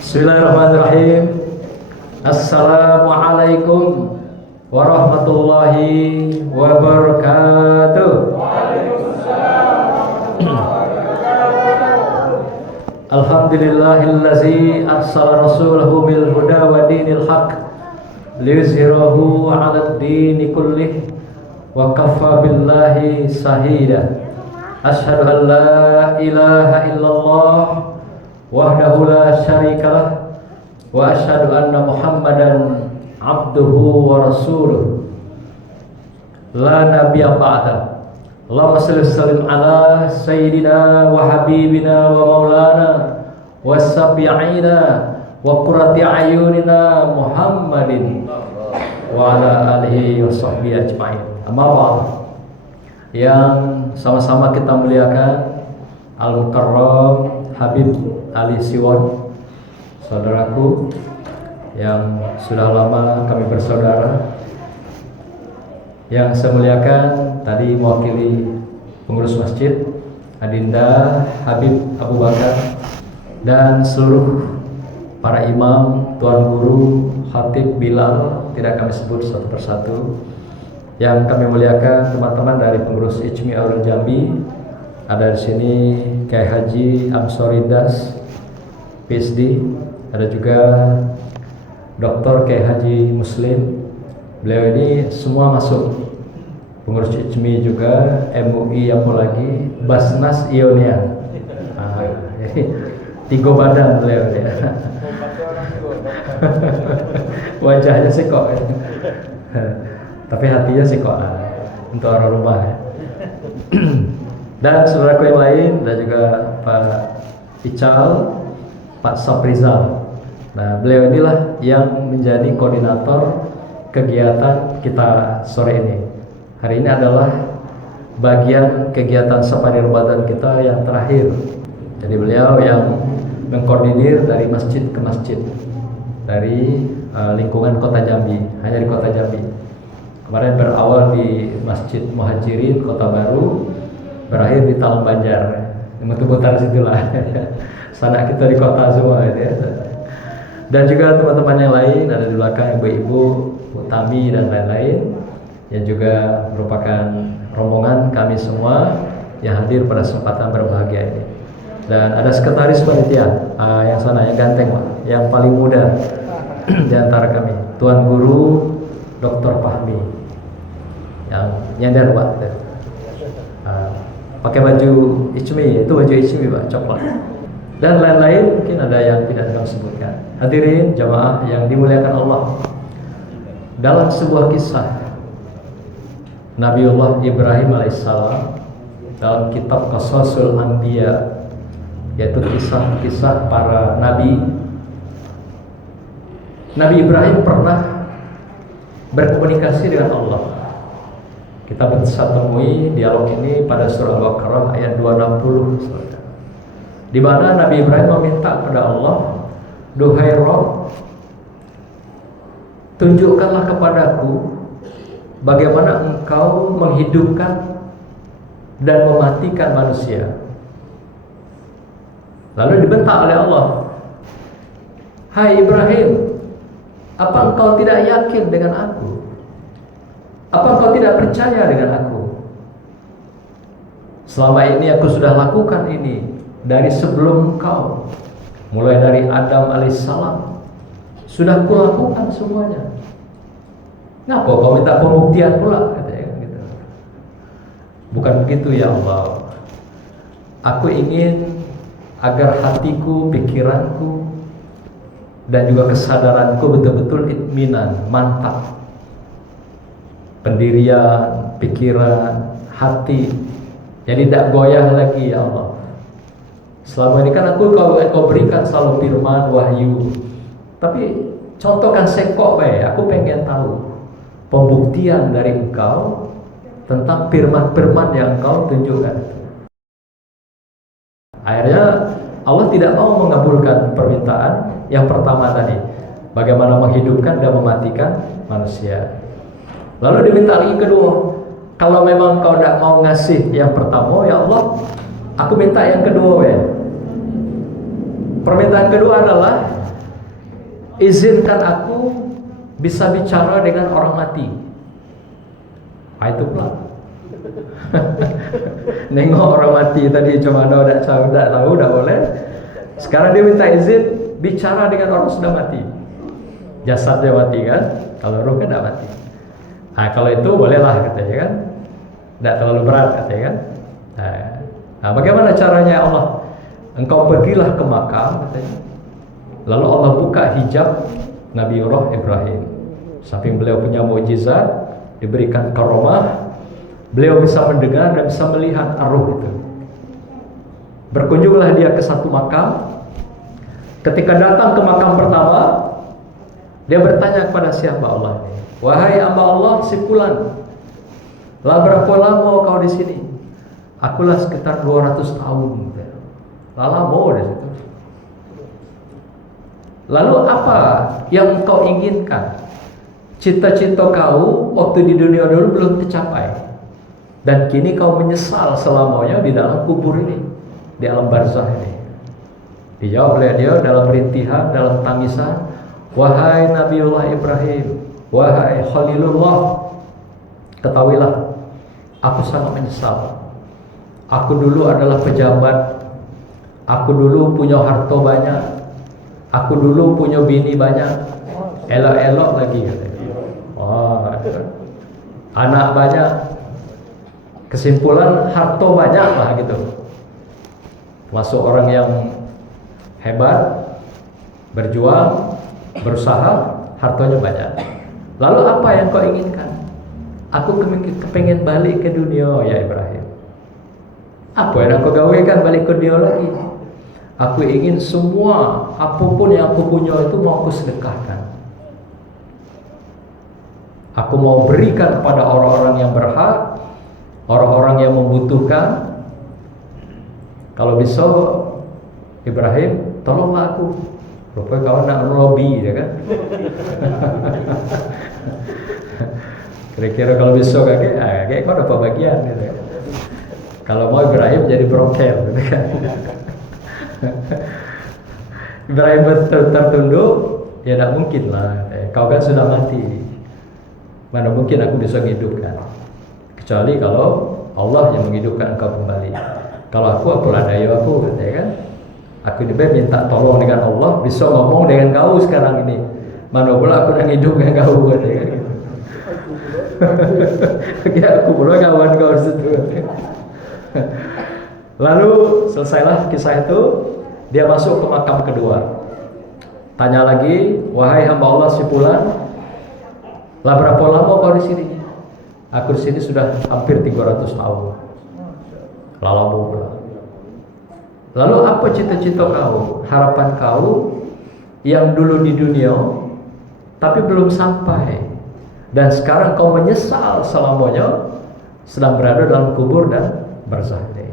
Bismillahirrahmanirrahim. Assalamualaikum warahmatullahi wabarakatuh. Alhamdulillahillazi arsala rasulahu bil huda wa dinil haq liyuzhirahu 'alad dini kullih wa kaffa billahi shahida. Asyhadu an la ilaha illallah wahdahu la syarikalah wa asyhadu anna Muhammadan abduhu wa rasuluh la nabiyya ba'da. Allahumma shalli wa sallim ala sayyidina wa habibina wa maulana wa sabi'ina wa qurrati ayunina Muhammadin wa ala alihi wa sahbihi ajma'in. Amma ba'd. Yang sama-sama kita muliakan Al-Mukarram Habib Ali Siwon, saudaraku yang sudah lama kami bersaudara. Yang saya muliakan tadi mewakili pengurus masjid Adinda Habib Abu Bakar dan seluruh para imam, tuan guru, khatib, bilal, tidak kami sebut satu persatu. Yang kami muliakan teman-teman dari pengurus Ijmi Aulul Jambi. Ada di sini Kyai Haji Amsoridas PhD, ada juga Dr. Kyai Haji Muslim. Beliau ini semua masuk. Pengurus Ijmi juga, MUI yang mau lagi, Basnas Ionia. Tiga badan beliau ya. Wajahnya sih kok, tapi hatinya sih kok untuk orang rumah ya. Dan saudaraku yang lain, dan juga Pak Ical, Pak Saprizal. Nah, beliau inilah yang menjadi koordinator kegiatan kita sore ini. Hari ini adalah bagian kegiatan Safari Ramadan kita yang terakhir. Jadi beliau yang mengkoordinir dari masjid ke masjid, dari lingkungan Kota Jambi, hanya di Kota Jambi. Kemarin berawal di Masjid Muhajirin Kota Baru, berakhir di Talang Banjar. Muter-muter situlah. Sana kita di kota semua ya. Dan juga teman-teman yang lain ada di belakang, ibu-ibu, Bu Tami dan lain-lain yang juga merupakan rombongan kami semua yang hadir pada kesempatan berbahagia ini. Dan ada sekretaris panitia yang sana yang ganteng, Pak, yang paling muda di antara kami, Tuan Guru Dr. Fahmi, yang nyender, Pak. Pakai baju Ijmi, itu baju Ijmi, Pak, coklat. Dan lain-lain, mungkin ada yang tidak kami sebutkan. Hadirin jamaah yang dimuliakan Allah. Dalam sebuah kisah Nabiullah Ibrahim alaihissalam dalam kitab Qasasul Anbiya, yaitu kisah-kisah para nabi. Nabi Ibrahim pernah berkomunikasi dengan Allah. Kita bisa temui dialog ini pada surah Al-Baqarah ayat 260, di mana Nabi Ibrahim meminta kepada Allah, "Duhai Rabb, tunjukkanlah kepadaku bagaimana engkau menghidupkan dan mematikan manusia." Lalu dibentak oleh Allah, "Hai Ibrahim, apa engkau tidak yakin dengan aku? Apa engkau tidak percaya dengan aku? Selama ini aku sudah lakukan ini dari sebelum engkau, mulai dari Adam alaihissalam, sudah kulakukan semuanya. Ngapa kau minta pembuktian pula?" Katanya gitu. Bukan begitu ya Allah. Aku ingin agar hatiku, pikiranku, dan juga kesadaranku betul-betul itminan, mantap. Pendirian, pikiran, hati, jadi tidak goyah lagi ya Allah. Selama ini kan kau berikan selalu firman, wahyu, tapi contohkan sekok baik. Aku pengen tahu pembuktian dari engkau tentang firman-firman yang engkau tunjukkan. Akhirnya Allah tidak mau mengabulkan permintaan yang pertama tadi, bagaimana menghidupkan dan mematikan manusia. Lalu diminta lagi kedua, kalau memang kau tidak mau ngasih yang pertama, ya Allah, aku minta yang kedua ya. Permintaan kedua adalah izinkan aku bisa bicara dengan orang mati. Itu pula. Nengok orang mati tadi cuma tidak tahu, tidak boleh. Sekarang dia minta izin bicara dengan orang sudah mati. Jasadnya mati kan, kalau roh kan tidak mati. Kalau itu bolehlah katanya kan, tidak terlalu berat katanya kan. Bagaimana caranya Allah? Engkau pergilah ke makam katanya. Lalu Allah buka hijab Nabiullah Ibrahim. Samping beliau punya mukjizat, diberikan karomah, beliau bisa mendengar dan bisa melihat arwah itu. Berkunjunglah dia ke satu makam. Ketika datang ke makam pertama, dia bertanya kepada siapa Allah ini? Wahai hamba Allah si fulan, lah berapa lama kau di sini? Akulah sekitar 200 tahun. Lah lama di situ. Lalu apa yang kau inginkan? Cita-cita kau waktu di dunia dulu belum tercapai, dan kini kau menyesal selamanya di dalam kubur ini, di alam barzah ini. Dijawab oleh dia dalam rintihan, dalam tangisan, wahai Nabiullah Ibrahim, wahai Khalilullah, ketahuilah, aku sangat menyesal. Aku dulu adalah pejabat, aku dulu punya harta banyak, aku dulu punya bini banyak, elok-elok lagi katanya. Anak banyak, kesimpulan harta banyak lah gitu. Masuk orang yang hebat, berjuang, berusaha, hartanya banyak. Lalu apa yang kau inginkan? Aku kepengen balik ke dunia ya Ibrahim. Apa yang aku gawekan balik ke dunia lagi? Aku ingin semua apapun yang aku punya itu mau aku sedekahkan. Aku mau berikan kepada orang-orang yang berhak, orang-orang yang membutuhkan. Kalau bisa Ibrahim, tolonglah aku. Rupanya kawan nak lobby ya kan. Kira-kira kalau bisa kayak kau dapat bagian gitu kan. Kalau mau Ibrahim jadi broker gitu kan. Ibrahim tertunduk, ya tidak mungkin lah. Kau kan sudah mati. Mana mungkin aku bisa menghidupkan? Kecuali kalau Allah yang menghidupkan engkau kembali. Kalau aku apalah daya aku, katanya kan? Aku ini minta tolong dengan Allah, bisa ngomong dengan kau sekarang ini. Mana pula aku nak hidup dengan kau, katanya kan? Ya aku pula kawan kau situ. Lalu selesailah kisah itu, dia masuk ke makam kedua. Tanya lagi, wahai hamba Allah si fulan, lah berapa lama kau di sini? Aku di sini sudah hampir 300 tahun. Lama pula. Lalu apa cita-cita kau, harapan kau yang dulu di dunia tapi belum sampai, dan sekarang kau menyesal selamanya sedang berada dalam kubur dan barzah ini?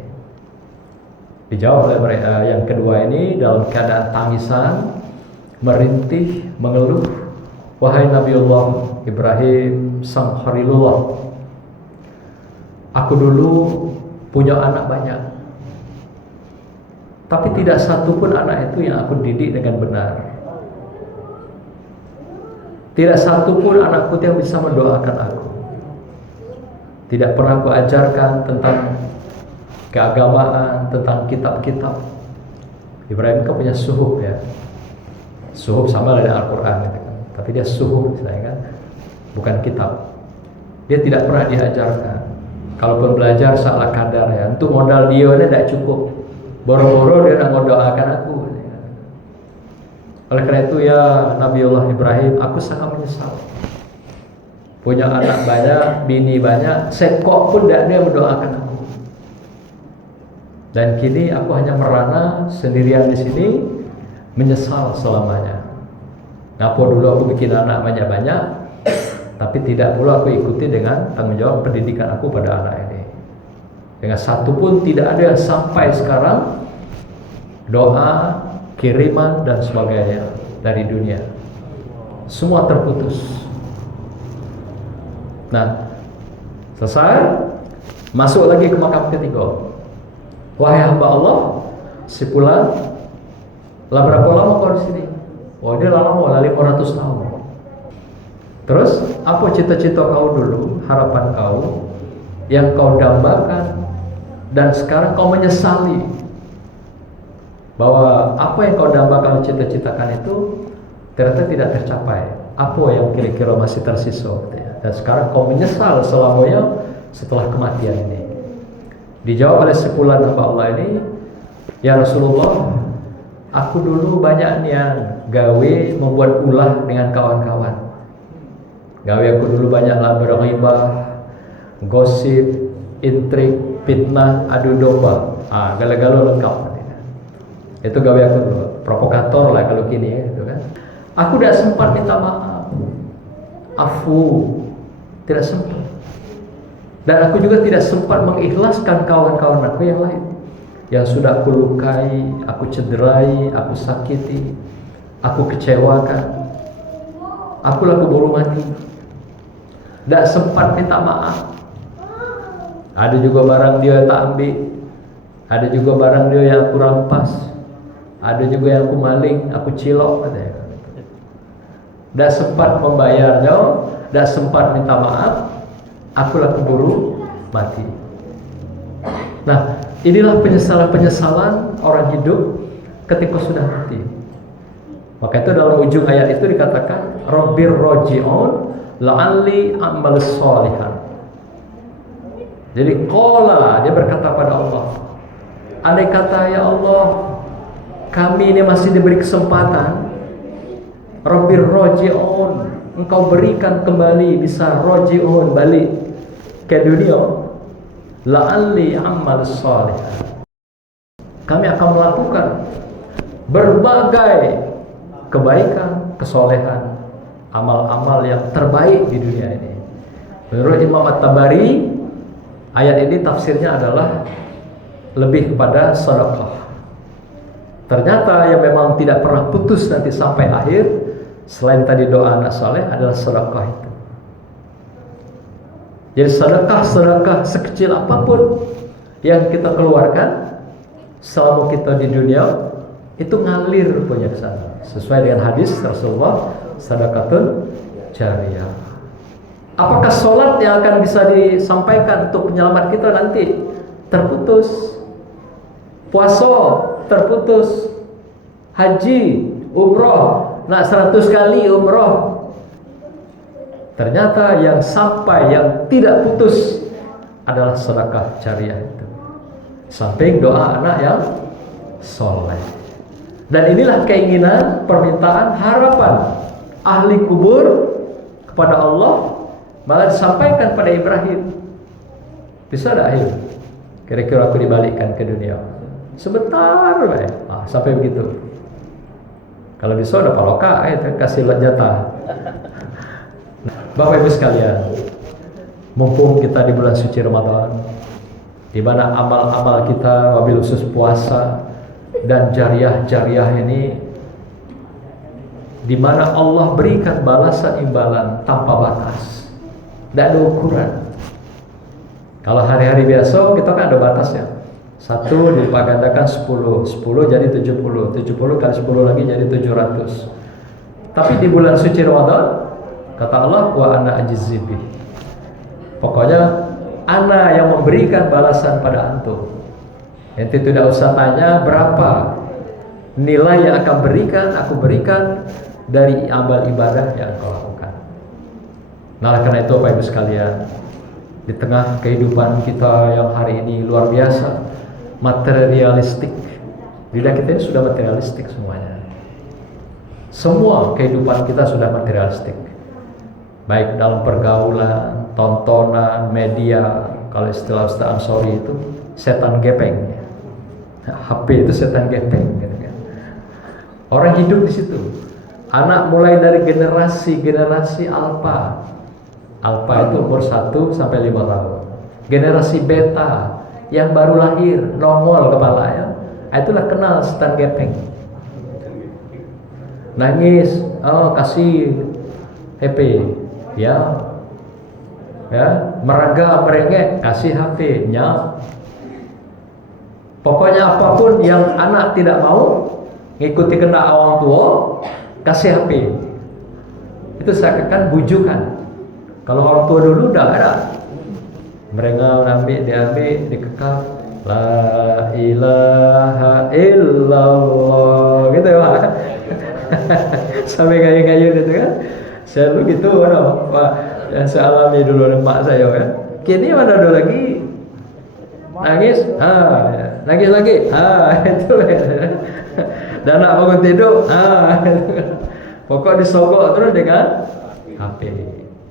Dijawab oleh mereka yang kedua ini dalam keadaan tangisan, merintih, mengeluh, wahai Nabiullah Ibrahim sang Khalilullah, aku dulu punya anak banyak, tapi tidak satu pun anak itu yang aku didik dengan benar. Tidak satu pun anakku yang bisa mendoakan aku. Tidak pernah aku ajarkan tentang keagamaan, tentang kitab-kitab. Ibrahim kan punya suhuf ya. Suhuf sama dengan Al-Quran gitu kan. Tapi dia suhuf misalnya kan, bukan kitab. Dia tidak pernah diajarkan. Kalaupun belajar salah kadar ya. Untuk modal dia ini tidak cukup. Boro-boro dia nak mendoakan aku. Oleh karena itu ya Nabiullah Ibrahim, aku sangat menyesal. Punya anak banyak, bini banyak, sekok pun tidak dia mendoakan aku. Dan kini aku hanya merana sendirian di sini, menyesal selamanya. Ngapa dulu aku bikin anak banyak-banyak, tapi tidak pula aku ikuti dengan tanggung jawab pendidikan aku pada anak ini. Dengan satu pun tidak ada yang sampai sekarang doa, kiriman dan sebagainya dari dunia. Semua terputus. Nah, selesai, masuk lagi ke makam ketiga. Wahai hamba Allah, si fulan, Lah berapa lama kau di sini? Wah dia lama, lah 500 tahun. Terus apa cita-cita kau dulu, harapan kau yang kau dambakan dan sekarang kau menyesali bahwa apa yang kau dambakan cita-citakan itu ternyata tidak tercapai. Apa yang kira-kira masih tersisa dan sekarang kau menyesal selamanya setelah kematian ini. Dijawab oleh sekulan hamba Allah ini, ya Rasulullah, aku dulu banyak yang gawe membuat ulah dengan kawan-kawan. Gawe aku dulu banyaklah berghibah, gosip, intrik, fitnah, adu domba. Gala-gala lengkap. Itu gawe aku dulu, provokator lah kalau kini ya, gitu kan. Aku tidak sempat minta maaf, afu, tidak sempat. Dan aku juga tidak sempat mengikhlaskan kawan-kawan aku yang lain yang sudah aku lukai, aku cederai, aku sakiti, aku kecewakan. Aku lah keburu mati. Tidak sempat minta maaf. Ada juga barang dia tak ambil, ada juga barang dia yang aku rampas, ada juga yang aku maling, aku cilok. Tidak sempat membayarnya, tidak sempat minta maaf. Akulah keburu mati. Nah, inilah penyesalan-penyesalan orang hidup ketika sudah mati. Maka itu dalam ujung ayat itu dikatakan Rabbir roji'un la'alli amal sholihan. Jadi qala, dia berkata pada Allah, andai kata ya Allah, kami ini masih diberi kesempatan, Rabbir roji'un, engkau berikan kembali, bisa roji'un, balik ke dunia, la'alli amal sholihan, kami akan melakukan berbagai kebaikan, kesolehan, amal-amal yang terbaik di dunia ini. Menurut Imam At-Tabari, ayat ini tafsirnya adalah lebih kepada sedekah. Ternyata yang memang tidak pernah putus nanti sampai akhir, selain tadi doa anak saleh, adalah sedekah itu. Jadi sedekah sekecil apapun yang kita keluarkan selama kita di dunia, itu ngalir punya ke sana. Sesuai dengan hadis Rasulullah, sedekatun jariyah. Apakah sholat yang akan bisa disampaikan untuk penyelamat kita nanti terputus? Puasa terputus, haji, umroh, 100 kali umroh. Ternyata yang sampai, yang tidak putus adalah sedekah jariyah itu. Samping doa anak yang soleh. Dan inilah keinginan, permintaan, harapan ahli kubur kepada Allah, malah disampaikan pada Ibrahim. Bisa tak akhir? Kira-kira aku dibalikkan ke dunia sebentar, sampai begitu. Kalau bisa ada paloka, kasih jatah. Bapak Ibu sekalian, mumpung kita di bulan suci Ramadan, di mana amal-amal kita, wabil khusus puasa dan jariah ini, di mana Allah berikan balasan imbalan tanpa batas, tidak ada ukuran. Kalau hari-hari biasa kita kan ada batasnya. 1 dipagandakan 10 jadi 70 kali 10 lagi jadi 700. Tapi di bulan suci Ramadan, kata Allah, wa ana ajizibi, pokoknya ana yang memberikan balasan pada antum. Ente tidak usah tanya berapa nilai yang akan berikan, aku berikan dari amal ibadah yang kau lakukan. Nah, karena itu Bapak Ibu sekalian, di tengah kehidupan kita yang hari ini luar biasa materialistik, lidah kita ini sudah materialistik semuanya. Semua kehidupan kita sudah materialistik, baik dalam pergaulan, tontonan, media. Kalau istilah Ustaz Ansori itu setan gepeng. HP itu setan gepeng, gitu kan. Orang hidup di situ. Anak mulai dari generasi alfa. Alfa itu umur 1 sampai 5 tahun. Generasi beta yang baru lahir, nongol kepalanya, itulah kenal setan gepeng. Nangis, kasih HP, ya, merengek, kasih HP, nya. Pokoknya apapun yang anak tidak mau, ngikuti kehendak orang tua, kasih HP. Itu seakan bujukan. Kalau orang tua dulu udah ada. Mereka diambil, dikekang. La ilaha illallah gitu ya Pak. Sampai kayu-kayu gitu kan. Saya dulu gitu Pak. Yang saya alami dulu dengan mak saya kan. Kini mana ada lagi nangis, nangis lagi, itu dan nak bangun tidur, pokok disogok terus dengan HP.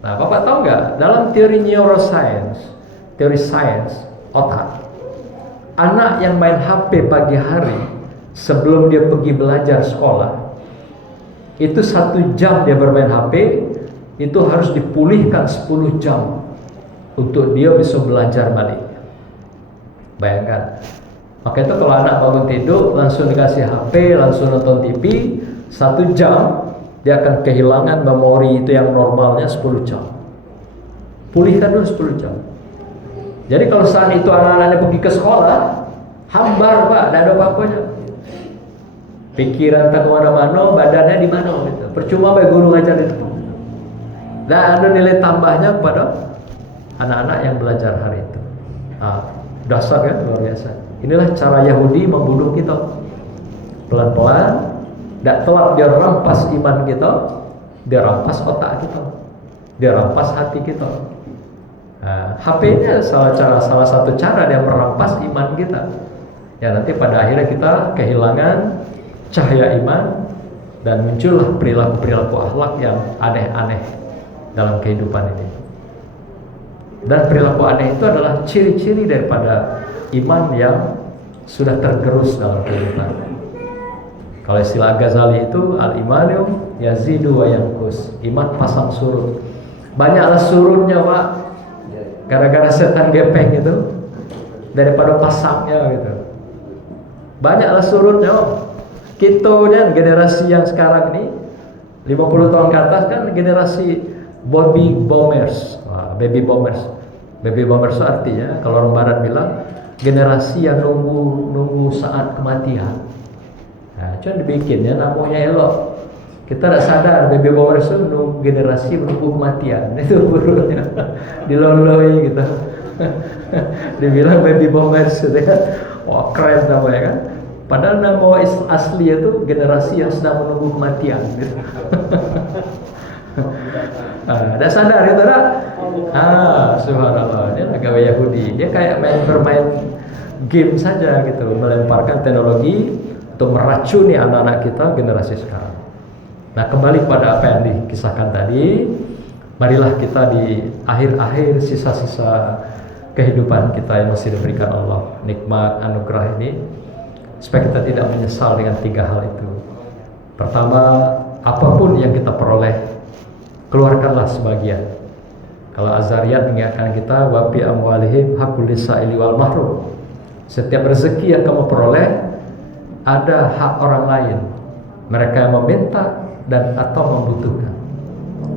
Nah, Bapak tahu nggak dalam teori neuroscience, teori sains otak, anak yang main HP pagi hari sebelum dia pergi belajar sekolah, itu 1 jam dia bermain HP, itu harus dipulihkan 10 jam untuk dia bisa belajar balik. Bayangkan. Maka itu kalau anak bangun tidur langsung dikasih HP, langsung nonton TV 1 jam, dia akan kehilangan memori itu yang normalnya 10 jam. Pulihkan dulu 10 jam. Jadi kalau saat itu anak-anaknya pergi ke sekolah, hambar Pak, tidak ada apa-apanya. Pikiran tak kemana-mana, badannya di mana gitu. Percuma baik guru ngajar itu. Dan ada nilai tambahnya kepada anak-anak yang belajar hari itu. Dasar kan, luar biasa. Inilah cara Yahudi membunuh kita. Pelan-pelan, tidak telat dia rampas iman kita, dia rampas otak kita, dia rampas hati kita. HP-nya salah satu cara dia merampas iman kita. Ya nanti pada akhirnya kita kehilangan cahaya iman dan muncullah perilaku-perilaku akhlak yang aneh-aneh dalam kehidupan ini. Dan perilaku aneh itu adalah ciri-ciri daripada iman yang sudah tergerus dalam kehidupan. Kalau istilah Ghazali itu al-imanu yazidu wa yanqus. Iman pasang surut. Banyaklah surutnya Pak, gara-gara setan gepeng itu daripada pasangnya gitu. Banyaklah surutnya. Kita generasi yang sekarang ini 50 tahun ke atas kan generasi baby boomers. Baby boomers. Baby boomers artinya kalau orang barat bilang generasi yang nunggu saat kematian. Nah, cuma dibikinnya namanya elok. Kita tidak sadar baby boomers itu nunggu generasi menunggu kematian. Itu buruknya diloloi gitu. Dibilang baby boomers gitu kan. Wah keren namanya kan. Padahal nama asli itu generasi yang sedang menunggu kematian gitu. Tidak sadar gitu tak? Subhanallah, dia gawe Yahudi. Dia kayak bermain game saja gitu, melemparkan teknologi untuk meracuni anak-anak kita generasi sekarang. Nah, kembali pada apa yang dikisahkan tadi, marilah kita di akhir-akhir sisa-sisa kehidupan kita yang masih diberikan Allah, nikmat anugerah ini, supaya kita tidak menyesal dengan 3 hal itu. Pertama, apapun yang kita peroleh, keluarkanlah sebagian. Kalau Az-Zariyat mengingatkan kita, wa fi amwalihim haqqul lisa'ili wal mahrum. Setiap rezeki yang kamu peroleh ada hak orang lain, mereka yang meminta dan atau membutuhkan.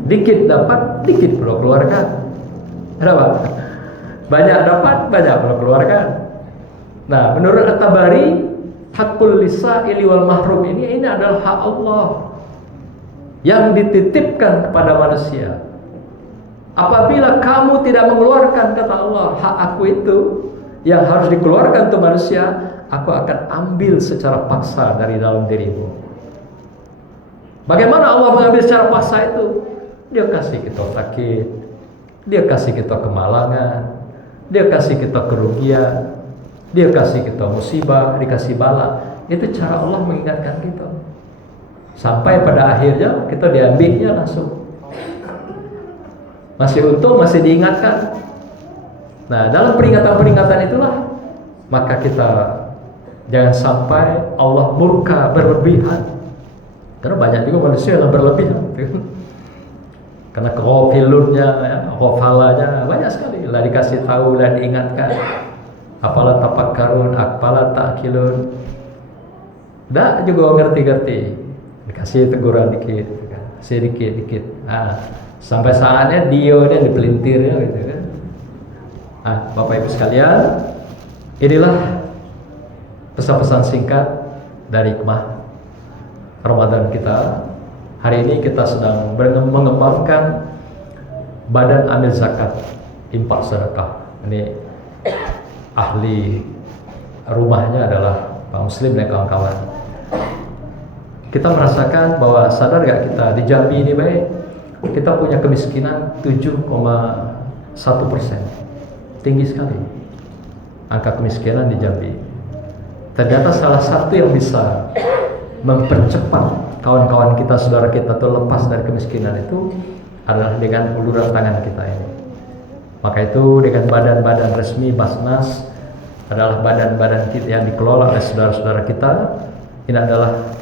Dikit dapat, dikit perlu keluarkan. Kenapa? Banyak dapat, banyak perlu keluarkan. Nah, menurut At-Tabari, haqqul lisa'ili wal mahrum ini adalah hak Allah yang dititipkan kepada manusia. Apabila kamu tidak mengeluarkan, kata Allah, hak aku itu yang harus dikeluarkan untuk manusia, aku akan ambil secara paksa dari dalam dirimu. Bagaimana Allah mengambil secara paksa itu? Dia kasih kita sakit, dia kasih kita kemalangan, dia kasih kita kerugian, dia kasih kita musibah, dikasih bala. Itu cara Allah mengingatkan kita. Sampai pada akhirnya kita diambilnya langsung. Masih untung, masih diingatkan. Nah, dalam peringatan-peringatan itulah maka kita jangan sampai Allah murka berlebihan. Karena banyak juga manusia yang berlebihan. Karena keghafilunnya, ghafalanya banyak sekali. Lah dikasih tahu, lah diingatkan. Apalah tafakkarun, apalah ta'qilun. Dak juga ngerti-ngerti. Dikasih teguran dikit, sedikit-dikit. Sampai saatnya dia dipelintirnya gitu kan. Bapak Ibu sekalian, inilah pesan-pesan singkat dari Hikmah Ramadan kita. Hari ini kita sedang mengembangkan badan amil zakat, infak sedekah. Ini ahli rumahnya adalah Pak Muslim dan kawan-kawan. Kita merasakan bahwa sadar gak kita di Jambi ini baik, kita punya kemiskinan 7,1%. Tinggi sekali angka kemiskinan di Jambi. Ternyata salah satu yang bisa mempercepat kawan-kawan kita, saudara kita itu lepas dari kemiskinan itu adalah dengan uluran tangan kita ini. Maka itu dengan badan-badan resmi Basnas adalah badan-badan kita yang dikelola oleh saudara-saudara kita. Ini adalah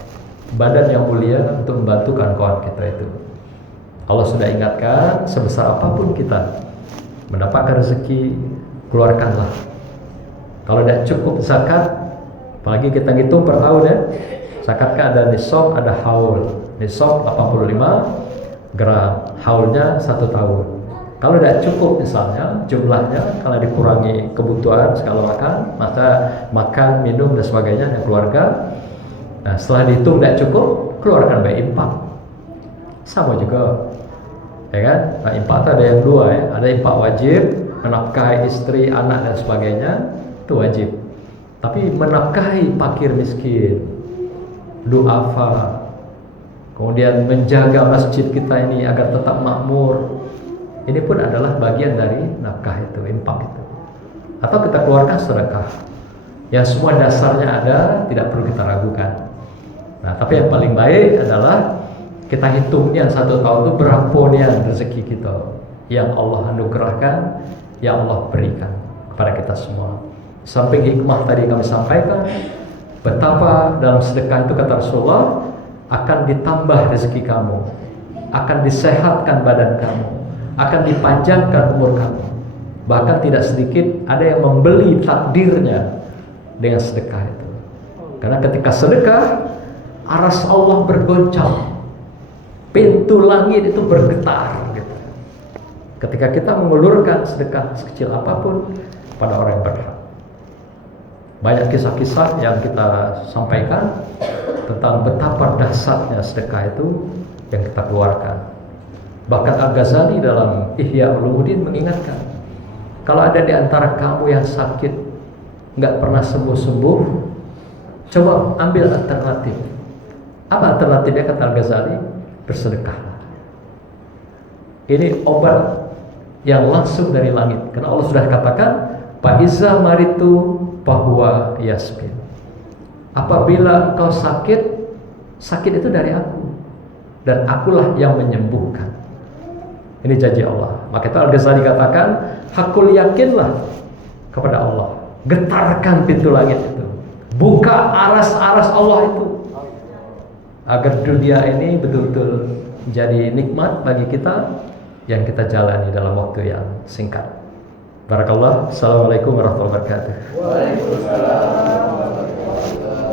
badan yang mulia untuk membantu kawan-kawan kita itu. Allah sudah ingatkan, sebesar apapun kita mendapatkan rezeki, keluarkanlah. Kalau tidak cukup zakat, apalagi kita ngitung per tahun ya, zakat kan ada nisab, ada haul. Nisab 85 gram, haulnya 1 tahun. Kalau tidak cukup misalnya jumlahnya, kalau dikurangi kebutuhan segala makan, maka makan, minum dan sebagainya dan keluarga. Nah, setelah dihitung tidak cukup, keluarkan baik infak. Sama juga, ya kan? Nah, infak itu ada yang dua ya, ada infak wajib, menafkahi istri, anak dan sebagainya, itu wajib. Tapi menafkahi fakir miskin, duafa, kemudian menjaga masjid kita ini agar tetap makmur, ini pun adalah bagian dari nafkah itu, infak itu. Atau kita keluarkan sedekah, yang semua dasarnya ada, tidak perlu kita ragukan. Nah, tapi yang paling baik adalah kita hitungnya 1 tahun itu berapa nian rezeki kita yang Allah anugerahkan, yang Allah berikan kepada kita semua. Samping hikmah tadi kami sampaikan, betapa dalam sedekah itu kata Rasulullah akan ditambah rezeki kamu, akan disehatkan badan kamu, akan dipanjangkan umur kamu. Bahkan tidak sedikit ada yang membeli takdirnya dengan sedekah itu. Karena ketika sedekah, aras Allah bergoncang, pintu langit itu bergetar gitu. Ketika kita mengulurkan sedekah sekecil apapun pada orang yang berhak. Banyak kisah-kisah yang kita sampaikan tentang betapa dahsyatnya sedekah itu yang kita keluarkan. Bahkan Al-Ghazali dalam Ihya Ulumuddin mengingatkan, kalau ada di antara kamu yang sakit nggak pernah sembuh-sembuh, coba ambil alternatif. Apa alternatifnya kata Al-Ghazali? Bersedekahlah. Ini obat yang langsung dari langit, karena Allah sudah katakan, Fa iza maritu fahuwa yasbin. Apabila engkau sakit, sakit itu dari aku, dan akulah yang menyembuhkan. Ini janji Allah. Maka itu Al-Ghazali katakan, hakul yakinlah kepada Allah, getarkan pintu langit itu, buka aras-aras Allah itu, agar dunia ini betul-betul menjadi nikmat bagi kita yang kita jalani dalam waktu yang singkat. Barakallah. Assalamualaikum warahmatullahi wabarakatuh. Waalaikumsalam warahmatullahi wabarakatuh.